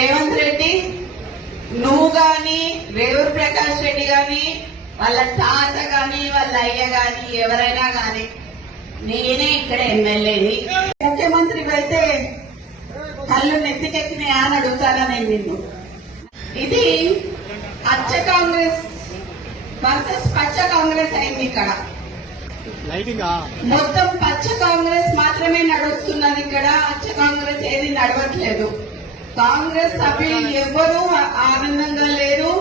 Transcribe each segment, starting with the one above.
రేవంత్ రెడ్డి నువ్వు గాని రేవూరు ప్రకాష్ రెడ్డి గాని వాళ్ళ తాత గాని వాళ్ళ అయ్య గాని ఎవరైనా గాని నేనే ఇక్కడ ఎమ్మెల్యేని. ముఖ్యమంత్రి అయితే కళ్ళు నెత్తికెక్కినాయా అని అడుగుతానా నేను నిన్ను. ఇది అచ్చ కాంగ్రెస్ వర్సెస్ పచ్చ కాంగ్రెస్ అయింది. ఇక్కడ మొత్తం పచ్చ కాంగ్రెస్ మాత్రమే నడుస్తున్నది. ఇక్కడ అచ్చ కాంగ్రెస్ ఏది నడవట్లేదు. కాంగ్రెస్ సభ్యులు ఎవ్వరూ ఆనందంగా లేరు.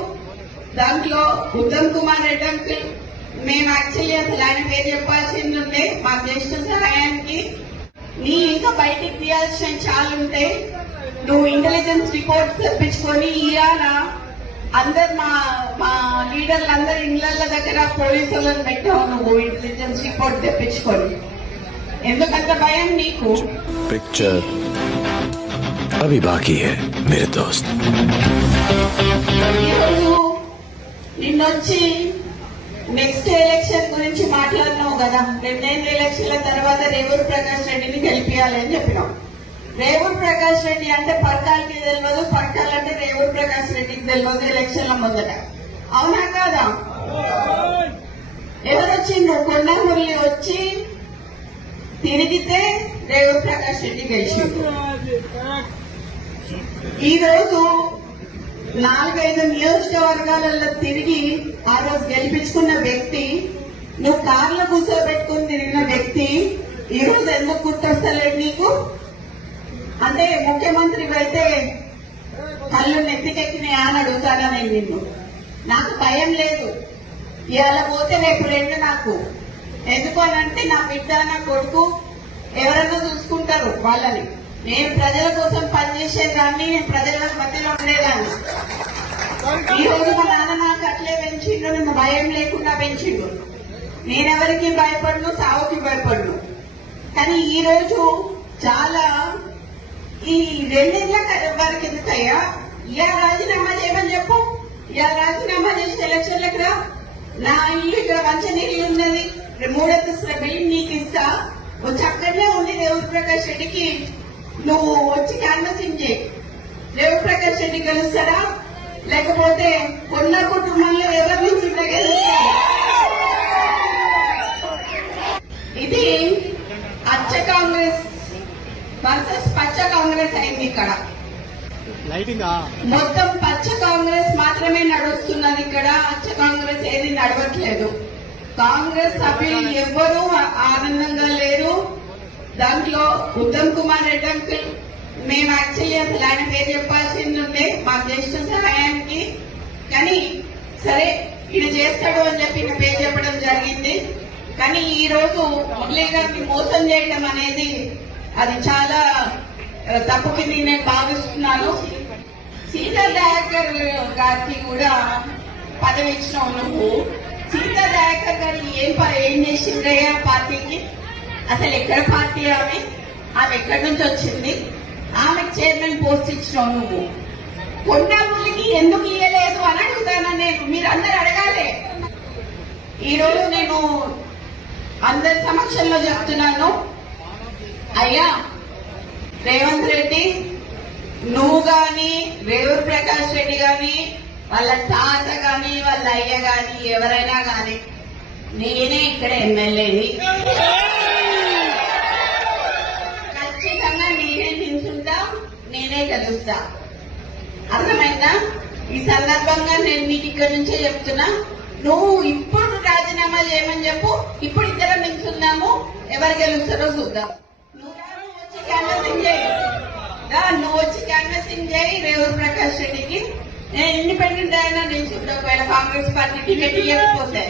దాంట్లో ఉత్తమ్ కుమార్ రెడ్డి అంకుల్ మేము యాక్చువల్లీ అసలు ఆయన పేరు చెప్పాల్సింది ఉండే మా జ్యేష్ఠ సహాయానికి. నీ ఇంకా బయటికి తీయాల్సిన చాలా ఉంటాయి. నువ్వు ఇంటెలిజెన్స్ రిపోర్ట్స్ తెప్పించుకొని ఇవాళ అందరు మా లీడర్లు అందరు ఇళ్ల దగ్గర పోలీసులను పెట్టావు. నువ్వు ఇంటెలిజెన్స్ రిపోర్ట్ తెప్పించుకొని ఎందుకంత భయం నీకు? పిక్చర్ అభి బాకీ హై మేరే దోస్త్. నిన్నొచ్చి నెక్స్ట్ ఎలక్షన్ గురించి మాట్లాడినావు కదా. 2 ఎలక్షన్ల తర్వాత రేవూరు ప్రకాష్ రెడ్డిని గెలిపియాలి అని చెప్పినావు. రేవూరు ప్రకాష్ రెడ్డి అంటే పర్కాలకి తెలియదు, పర్కాల్ అంటే రేవూరు ప్రకాష్ రెడ్డికి తెలియదు ఎలక్షన్ల ముందట. అవునా కాదా? ఎవరొచ్చిండ్రు? కొండా మురళి వచ్చి తిరిగితే రేవూరు ప్రకాష్ రెడ్డి గెలిచిండు. ఈ రోజు 4-5 నియోజకవర్గాలలో తిరిగి ఆ రోజు గెలిపించుకున్న వ్యక్తి, నువ్వు కార్లో కూర్చోబెట్టుకుని తిరిగిన వ్యక్తి ఈ రోజు ఎందుకు గుర్తొస్తలేడు నీకు? అంటే ముఖ్యమంత్రి అయితే కళ్ళు నెత్తికెక్కినాయా అని అడుగుతానా నేను నిన్ను. నాకు భయం లేదు. ఇవాళ పోతే రేపు 2 నాకు. ఎందుకు అనంటే నా బిడ్డ నా కొడుకు ఎవరైనా చూసుకుంటారు వాళ్ళని. నేను ప్రజల కోసం పనిచేసేదాన్ని, నేను ప్రజల మధ్యలో ఉండేదాన్ని. ఈ రోజు మా నాన్న నాకు అట్లే పెంచిండు, నన్ను భయం లేకుండా పెంచిండు. నేనెవరికి భయపడను, సావుకి భయపడను. కానీ ఈ రోజు చాలా ఈ 2 ఏళ్ల వరకు ఎందుకయ్యా ఇవాళ రాజీనామా చేయమని చెప్పు. ఇవాళ రాజీనామా చేసి ఎలక్షన్లకు రా. నా ఇల్లు ఇక్కడ మంచినీళ్ళు ఉన్నది, 3 అంతస్తుల బిల్డింగ్ నీకు ఇస్తా. వచ్చి అక్కడనే ఉండి రేవూరు ప్రకాష్ రెడ్డికి నువ్వు వచ్చి క్యాన్వసింగ్ చేయి. రేవూరు ప్రకాష్ రెడ్డి గెలుస్తారా లేకపోతే కొన్న కుటుంబంలో ఎవరి నుంచి గెలుస్తారు? ఇది అచ్చ కాంగ్రెస్ వర్సెస్ పచ్చ కాంగ్రెస్ అయింది. ఇక్కడ మొత్తం పచ్చ కాంగ్రెస్ మాత్రమే నడుస్తున్నది. ఇక్కడ అచ్చ కాంగ్రెస్ ఏది నడవట్లేదు. కాంగ్రెస్ సభ్యులు ఎవ్వరూ ఆనందంగా లేరు. దాంట్లో ఉత్తమ్ కుమార్ రెడ్డి అంకుల్ మేము యాక్చువల్లీ అసలు ఆయన పేరు చెప్పాల్సింది ఉండే మా జ్యేష్ఠ సహాయానికి. కానీ సరే ఈయన చేస్తాడు అని చెప్పి ఈయన పేరు చెప్పడం జరిగింది. కానీ ఈ రోజు మురళీ గారిని మోసం చేయడం అనేది అది చాలా తప్పు కింద నేను భావిస్తున్నాను. సీతా దయాకర్ గారికి కూడా పదవి ఇచ్చినావు నువ్వు. సీతా దయాకర్ గారు ఏం చేసిండ్రయ్యా పార్టీకి? అసలు ఎక్కడ పార్టీ ఆమె ఎక్కడి నుంచి వచ్చింది? ఆమెకు చైర్మన్ పోస్ట్ ఇచ్చినావు నువ్వు. కొండామురళికి ఎందుకు ఇయ్యలేదు అని అడుగుతాను నేను. మీరందరూ అడగాలి. ఈ రోజు నేను అందరి సమక్షంలో చెప్తున్నాను, అయ్యా రేవంత్ రెడ్డి నువ్వు గాని రేవూరు ప్రకాష్ రెడ్డి గాని వాళ్ళ తాత గాని వాళ్ళ అయ్య గాని ఎవరైనా గాని నేనే ఇక్కడ ఎమ్మెల్యేని. ఖచ్చితంగా నేనే నిల్చుంటా, నేనే గెలుస్తా. అర్థమైందా? ఈ సందర్భంగా నేను నీకు ఇక్కడ నుంచే చెప్తున్నా, నువ్వు ఇప్పుడు రాజీనామా చేయమని చెప్పు. ఇప్పుడు ఇద్దరం నిల్చున్నాము, ఎవరు గెలుస్తారో చూద్దాం. నువ్వు వచ్చి క్యాన్వసింగ్ చేయి, నువ్వు వచ్చి క్యాన్వసింగ్ చేయి రేవూరు ప్రకాష్ రెడ్డికి. నేను ఇండిపెండెంట్ అయినా నిల్చుంటా. ఒకవేళ కాంగ్రెస్ పార్టీ టికెట్ ఇవ్వకపోతే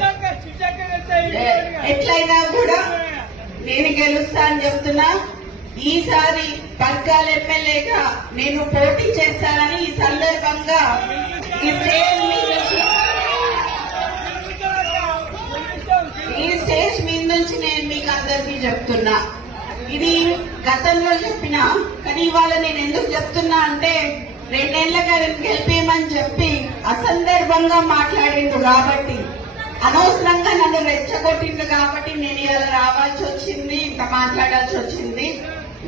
ఎట్లయినా కూడా నేను గెలుస్తా అని చెప్తున్నా. ఈసారి పర్కాల ఎమ్మెల్యేగా నేను పోటీ చేస్తానని ఈ సందర్భంగా ఈ స్టేజ్ మీద నుంచి నేను మీకు అందరికీ చెప్తున్నా. ఇది గతంలో చెప్పినా, కానీ ఇవాళ నేను ఎందుకు చెప్తున్నా అంటే 2 ఏళ్ల గెలిపేయమని చెప్పి అసందర్భంగా మాట్లాడిండు కాబట్టి, అనవసరంగా నన్ను రెచ్చగొట్టిండు కాబట్టి నేను ఇలా రావాల్సి వచ్చింది, ఇంకా మాట్లాడాల్సి వచ్చింది.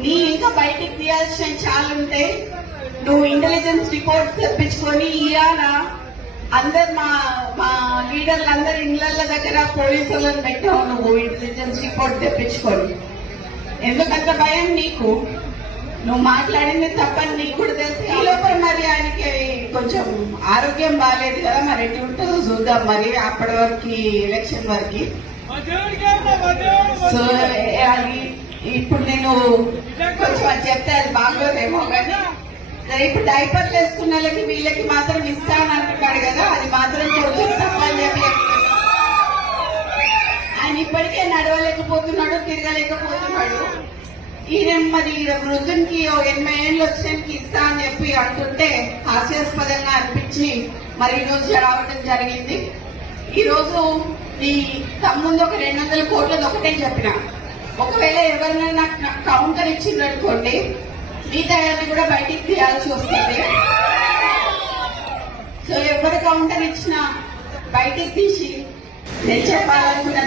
నీ ఇంకా బయటికి తీయాల్సిన చాలా ఉంటాయి. నువ్వు ఇంటెలిజెన్స్ రిపోర్ట్స్ తెప్పించుకొని ఇవాళ అందరు మా లీడర్లు అందరు ఇళ్ల దగ్గర పోలీసులను పెట్టావు నువ్వు ఇంటెలిజెన్స్ రిపోర్ట్ తెప్పించుకొని. ఎందుకంత భయం నీకు? నువ్వు మాట్లాడింది తప్పని నీకు కూడా తెలుసు. ఈ లోపల మరి ఆయనకి కొంచెం ఆరోగ్యం బాగాలేదు కదా, మరి ఎటు ఉంటుందో చూద్దాం మరి అప్పటి వరకు ఎలక్షన్ వరకు. సో అది ఇప్పుడు నేను కొంచెం అది చెప్తే అది బాగోదేమో కానీ ఇప్పుడు డైపర్లు వేసుకున్న వాళ్ళకి వీళ్ళకి మాత్రం ఇస్తాను అంటున్నాడు కదా, అది మాత్రం కొంచెం తప్పని చెప్పి చెప్తున్నా. ఆయన ఇప్పటికే నడవలేకపోతున్నాడు, తిరగలేకపోతున్నాడు. ఈయన మరి వృద్ధునికి 80 ఏళ్ళు వచ్చినానికి ఇస్తా అని చెప్పి అంటుంటే హాస్యాస్పదంగా అనిపించి మరి ఈ రోజు రావడం జరిగింది. ఈ రోజు నీ తమ్ముందు ఒక 200 కోట్లది ఒకటే చెప్పిన, ఒకవేళ ఎవరైనా నాకు కౌంటర్ ఇచ్చిందనుకోండి మిగతా కూడా బయటికి తీయాల్సి వస్తుంది. సో ఎవరు కౌంటర్ ఇచ్చినా బయటికి తీసి నేను చెప్పాలనుకున్నా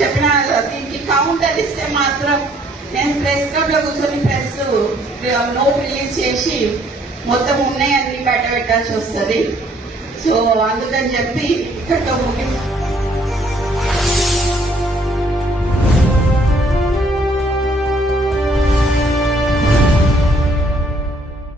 చెప్పిన దీనికి కౌంటర్ ఇస్తే మాత్రం నేను ప్రెస్ క్లబ్ లో కూర్చొని ప్రెస్ నోట్ రిలీజ్ చేసి మొత్తం ఉన్నాయన్నీ బయట పెట్టాల్సి వస్తుంది. సో అందుకని చెప్పి ఇక్కడ